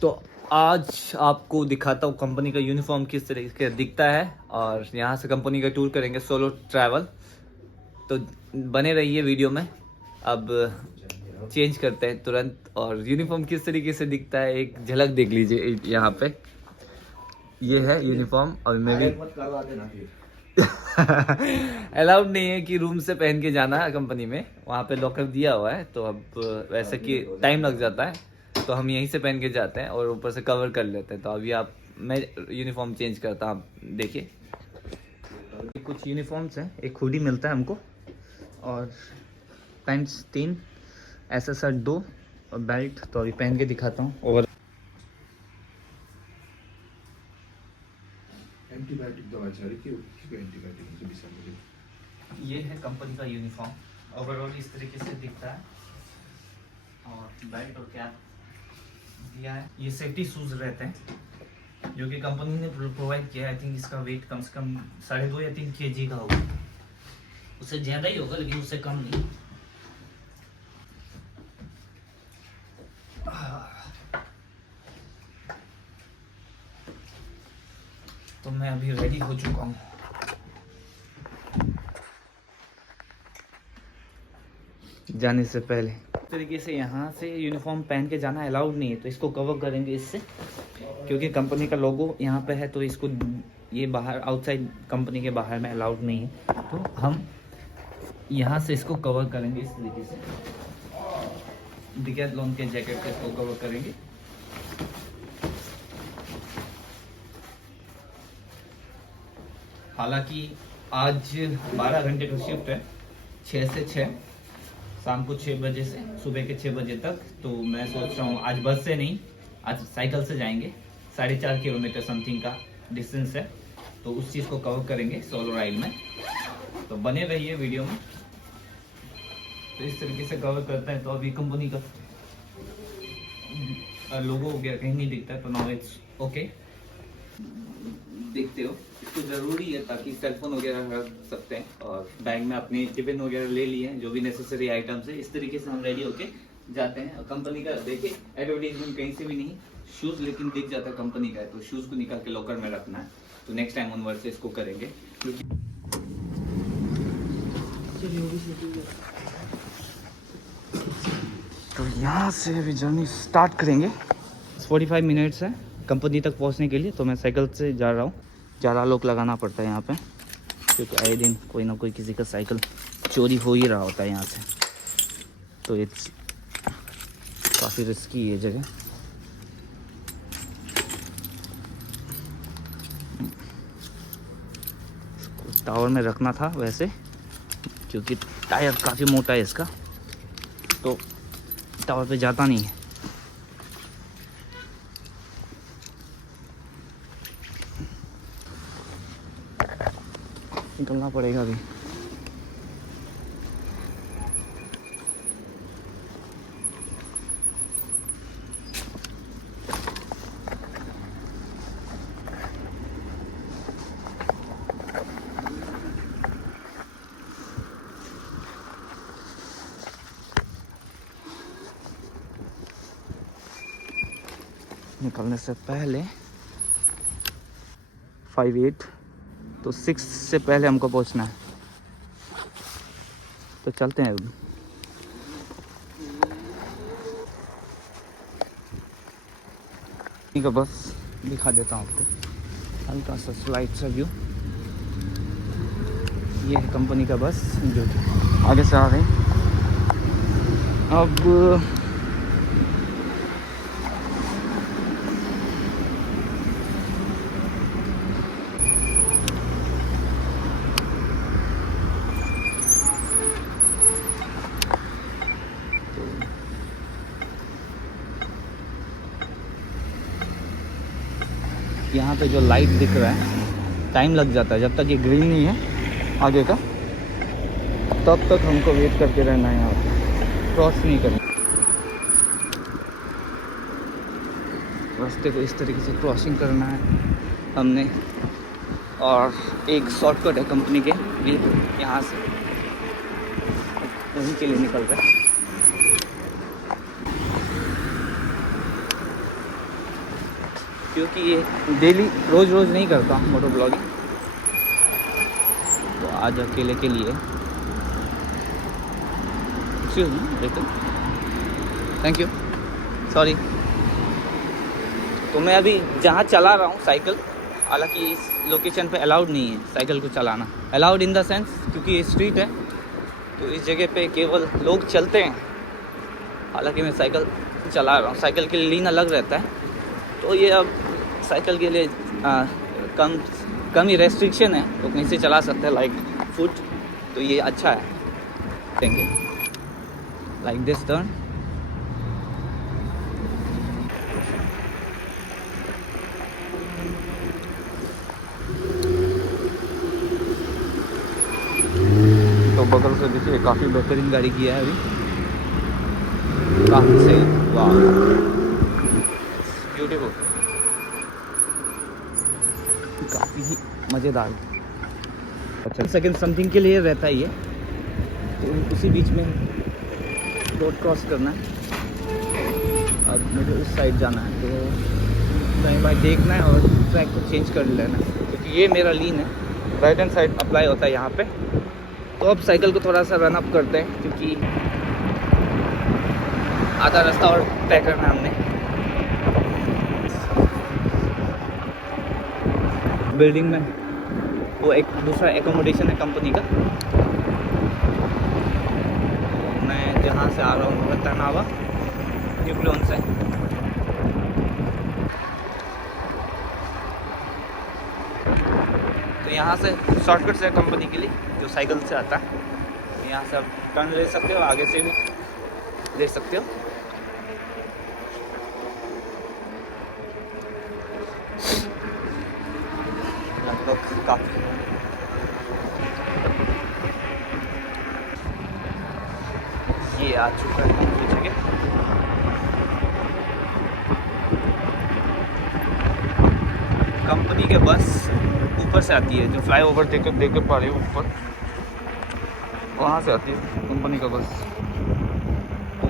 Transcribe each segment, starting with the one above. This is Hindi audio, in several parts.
तो आज आपको दिखाता हूँ कंपनी का यूनिफॉर्म किस तरीके से दिखता है और यहाँ से कंपनी का टूर करेंगे सोलो ट्रैवल। तो बने रहिए वीडियो में। अब चेंज करते हैं तुरंत और यूनिफॉर्म किस तरीके से दिखता है एक झलक देख लीजिए। यहाँ पे ये है यूनिफॉर्म और मैं भी अलाउड नहीं है कि रूम से पहन के जाना है कंपनी में, वहाँ पे लॉकर दिया हुआ है। तो अब वैसे कि टाइम लग जाता है तो हम यहीं से पहन के जाते हैं और ऊपर से कवर कर लेते हैं। तो अभी मैं यूनिफॉर्म चेंज करता हूँ, आप देखिए। कुछ यूनिफॉर्म्स हैं, एक हुडी मिलता है हमको और पैंट्स 3, ऐसा शर्ट 2 और बेल्ट। तो अभी पहन के दिखाता हूँ। और एंटीबायोटिक दवा जा रही है, एंटीबायोटिक मुझे भी समझ। ये है कंपनी का यूनिफॉर्म, ओवरऑल इस तरीके से दिखता है और बेल्ट और कैप दिया है। ये सेफ्टी शूज रहते हैं जो कि कंपनी ने प्रोवाइड किया है। आई थिंक इसका वेट कम से कम 2.5 या 3 kg का होगा, उससे ज़्यादा ही होगा लेकिन उससे कम नहीं। तो मैं अभी रेडी हो चुका हूँ। जाने से पहले इस तरीके से यहाँ से यूनिफॉर्म पहन के जाना अलाउड नहीं है, तो इसको कवर करेंगे इससे, क्योंकि कंपनी का लोगो यहाँ पे है। तो इसको ये बाहर आउटसाइड कंपनी के बाहर में अलाउड नहीं है, तो हम यहाँ से इसको कवर करेंगे इस तरीके से। डिकैथलॉन के जैकेट से इसको कवर करेंगे। हालांकि आज 12 घंटे का शिफ्ट है, 6 से 6, शाम को 6 बजे से सुबह के 6 बजे तक। तो मैं सोच रहा हूँ आज बस से नहीं, आज साइकिल से जाएंगे। 4.5 किलोमीटर समथिंग का डिस्टेंस है, तो उस चीज़ को कवर करेंगे सोलो राइड में। तो बने रहिए वीडियो में। तो इस तरीके से कवर करता है। तो अभी कंपनी का लोगो वगैरह कहीं नहीं दिखता है, तो नाउ इट्स ओके। देखते हो, इसको ज़रूरी है ताकि सेलफोन वगैरह रख सकते हैं। और बैग में अपनी टिफिन वगैरह ले लिए हैं, जो भी नेसेसरी आइटम्स है। इस तरीके से हम रेडी होके जाते हैं। और कंपनी का देखिए एडवर्टीजमेंट कहीं से भी नहीं, शूज़ लेकिन दिख जाता है कंपनी का है, तो शूज़ को निकाल के लॉकर में रखना है। तो नेक्स्ट टाइम ऑनवर्ड से इसको करेंगे। तो यहाँ से अभी जर्नी स्टार्ट करेंगे। 45 मिनट्स है कंपनी तक पहुँचने के लिए। तो मैं साइकिल से जा रहा हूँ। ज़्यादा लोग लगाना पड़ता है यहाँ पे, क्योंकि आए दिन कोई ना कोई किसी का साइकिल चोरी हो ही रहा होता है यहाँ से। तो इट्स काफ़ी रिस्की है जगह। टावर में रखना था वैसे, क्योंकि टायर काफ़ी मोटा है इसका, तो टावर पे जाता नहीं है। निकलना पड़ेगा अभी। निकलने से पहले 58, तो 6 से पहले हमको पहुंचना है। तो चलते हैं अभी। का बस दिखा देता हूँ आपको हल्का सा स्लाइड सा व्यू। ये है कंपनी का बस जो आगे से आ रहे हैं। अब यहाँ पे जो लाइट दिख रहा है, टाइम लग जाता है। जब तक ये ग्रीन नहीं है आगे का, तब तक हमको वेट करके रहना है। यहाँ पे क्रॉस नहीं करना, रास्ते को इस तरीके से क्रॉसिंग करना है हमने। और एक शॉर्टकट है कंपनी के लिए, यहाँ से वहीं के लिए निकल रहा है। क्योंकि ये डेली रोज़ नहीं करता हूँ मोटो ब्लॉगिंग, तो आज अकेले के लिए थैंक यू, सॉरी। तो मैं अभी जहाँ चला रहा हूँ साइकिल, हालांकि इस लोकेशन पे अलाउड नहीं है साइकिल को चलाना, अलाउड इन द सेंस क्योंकि ये स्ट्रीट है तो इस जगह पे केवल लोग चलते हैं। हालांकि मैं साइकिल चला रहा हूँ, साइकिल के लिए लीन अलग रहता है, तो ये अब साइकिल के लिए कम ही रेस्ट्रिक्शन है, तो कहीं से चला सकते हैं लाइक फुट, तो ये अच्छा है। देंगे लाइक दिस टर्न, तो बगल से देखिए काफ़ी बेहतरीन गाड़ी किया है अभी, काफ़ी सही, वाह ब्यूटीफुल, काफ़ी ही मज़ेदार। अच्छा सेकंड समथिंग के लिए रहता है ये, तो उसी बीच में रोड क्रॉस करना है। अब मुझे उस साइड जाना है, तो कहीं भाई देखना है और ट्रैक को चेंज कर लेना है, क्योंकि ये मेरा लीन है, राइट हैंड साइड अप्लाई होता है यहाँ पे। तो अब साइकिल को थोड़ा सा रन अप करते हैं, क्योंकि आधा रास्ता और तय करना है हमने। बिल्डिंग में वो एक दूसरा एकोमोडेशन है कंपनी का, मैं जहाँ से आ रहा हूँ रतनावा न्यूक्लियन से, तो यहाँ से शॉर्टकट से कंपनी के लिए जो साइकिल से आता है, यहाँ से आप टर्न ले सकते हो, आगे से भी ले सकते हो। लगभग काफ़ी ये आ चुका है दूसरी जगह। कंपनी के बस ऊपर से आती है, जो फ्लाईओवर देख पा रहे हो ऊपर, वहाँ से आती है कंपनी का बस। तो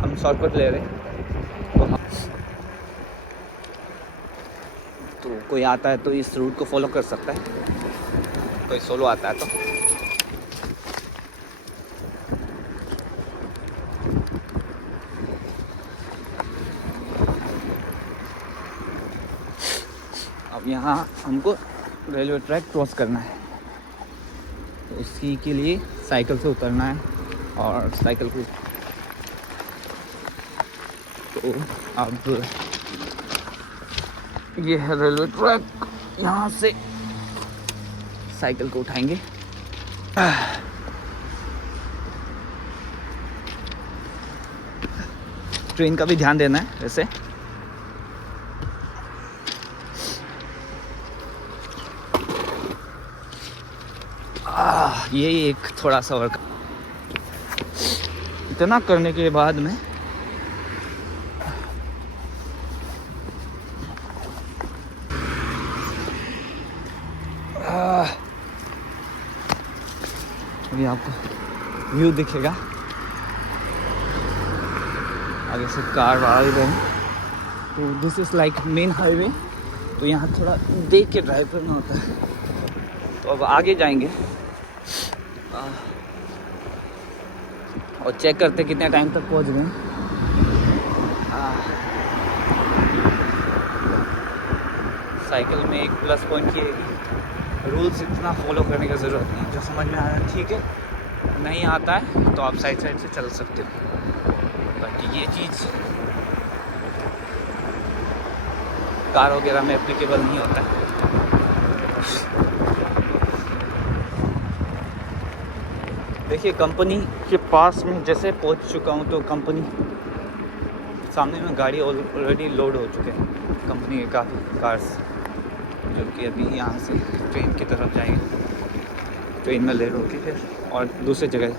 हम शॉर्टकट ले रहे हैं, तो कोई आता है तो इस रूट को फॉलो कर सकता है, कोई सोलो आता है तो। अब यहाँ हमको रेलवे ट्रैक क्रॉस करना है, तो उसी के लिए साइकिल से उतरना है और साइकिल को, तो अब ये है रेलवे ट्रैक, यहाँ से साइकिल को उठाएंगे। ट्रेन का भी ध्यान देना है वैसे, ये एक थोड़ा सा वर्क, इतना करने के बाद में अभी आपको व्यू दिखेगा, आगे से कार आ रही है, तो this is like main highway, तो यहाँ थोड़ा देख के ड्राइव करना होता है। तो अब आगे जाएंगे और चेक करते कितने टाइम तक पहुँच गए। साइकिल में एक प्लस पॉइंट ये, रूल्स इतना फॉलो करने की ज़रूरत नहीं, जो समझ में आया ठीक है, नहीं आता है तो आप साइड से चल सकते हो। बाकी ये चीज़ कार वगैरह में एप्लीकेबल नहीं होता है। देखिए कंपनी के पास में जैसे पहुंच चुका हूं, तो कंपनी सामने में गाड़ी ऑलरेडी लोड हो चुके हैं, कंपनी के काफ़ी कार्स, जो कि अभी यहाँ से ट्रेन की तरफ जाएंगे, ट्रेन में लेट होती है और दूसरी जगह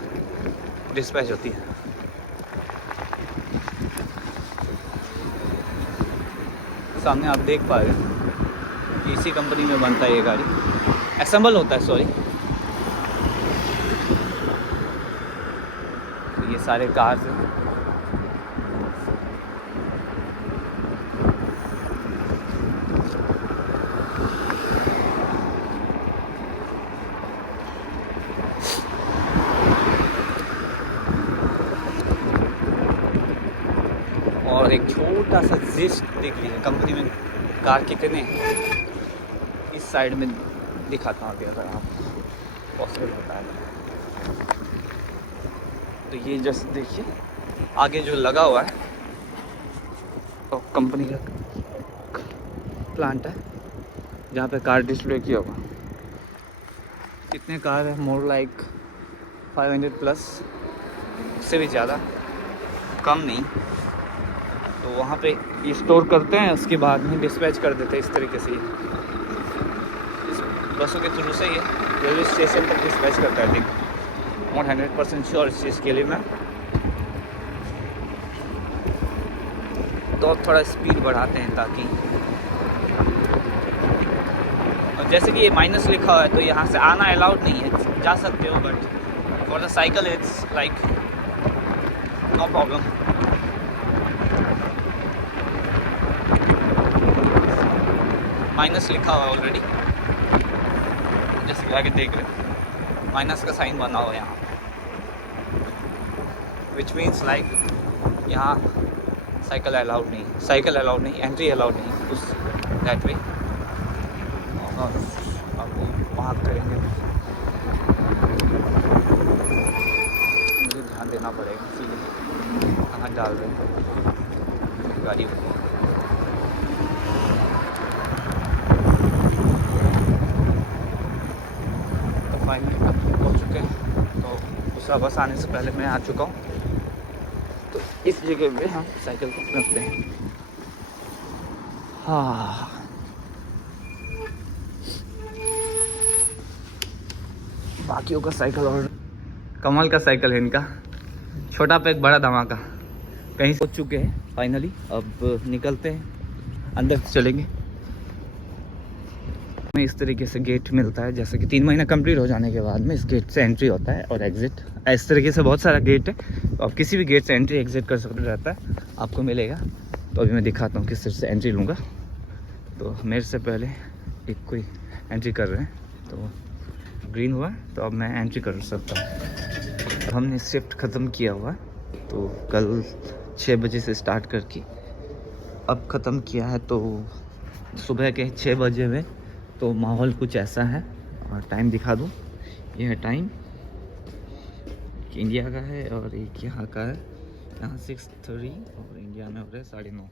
डिस्पैच होती है। सामने आप देख पा रहे हैं, इसी कंपनी में बनता है ये गाड़ी, असेंबल होता है, सॉरी। तो ये सारे कार्स हैं, एक छोटा सा जिस्ट देख लीजिए कंपनी में कार कितने हैं। इस साइड में दिखाता हूँ अभी अगर आप पॉसिबल होता है तो। ये जैसे देखिए आगे जो लगा हुआ है तो कंपनी का प्लांट है जहाँ पे कार डिस्प्ले किया हुआ। कितने कार है, मोर लाइक 500 प्लस, उससे भी ज़्यादा, कम नहीं। तो वहाँ पे ये स्टोर करते हैं, उसके बाद में डिस्पैच कर देते हैं इस तरीके से। इस बसों के थ्रू से ये रेलवे स्टेशन तक डिस्पैच करता है। ठीक, नॉट 100% श्योर इस चीज़ के लिए मैं, तो थोड़ा स्पीड बढ़ाते हैं ताकि, और जैसे कि ये माइनस लिखा हुआ है तो यहाँ से आना अलाउड नहीं है, जा सकते हो but for the cycle it's like no problem. Minus लिखा हुआ है ऑलरेडी, जैसे कि आगे देख रहे माइनस का साइन बना हुआ है यहाँ, विच मीन्स लाइक यहाँ साइकिल अलाउड नहीं, एंट्री अलाउड नहीं उस दैट वे। और अब वहाँ करेंगे, मुझे ध्यान देना पड़ेगा सीधे कहाँ डाल रहे हैं गाड़ी को। तो फाइनली पहुँच चुके हैं, तो दूसरा बस आने से पहले मैं आ चुका हूँ। तो इस जगह पे हम साइकिल को रखते हैं। हाँ, बाकियों का साइकिल और कमाल का साइकिल है इनका, छोटा पे एक बड़ा धमाका। कहीं पहुंच चुके हैं फाइनली, अब निकलते हैं, अंदर चलेंगे। में इस तरीके से गेट मिलता है, जैसे कि 3 महीना कंप्लीट हो जाने के बाद में इस गेट से एंट्री होता है और एग्जिट। इस तरीके से बहुत सारा गेट है, तो आप किसी भी गेट से एंट्री एग्जिट कर सकते रहता है, आपको मिलेगा। तो अभी मैं दिखाता हूँ किस तरह से एंट्री लूँगा। तो मेरे से पहले एक कोई एंट्री कर रहे हैं, तो ग्रीन हुआ तो अब मैं एंट्री कर सकता हूँ। हमने शिफ्ट ख़त्म किया हुआ, तो कल 6 बजे से स्टार्ट करके अब ख़त्म किया है। तो सुबह के 6 बजे में तो माहौल कुछ ऐसा है। और टाइम दिखा दूँ, यह टाइम इंडिया का है और एक यहाँ का है। यहाँ 6:30 और इंडिया में हो रहा है 9:30।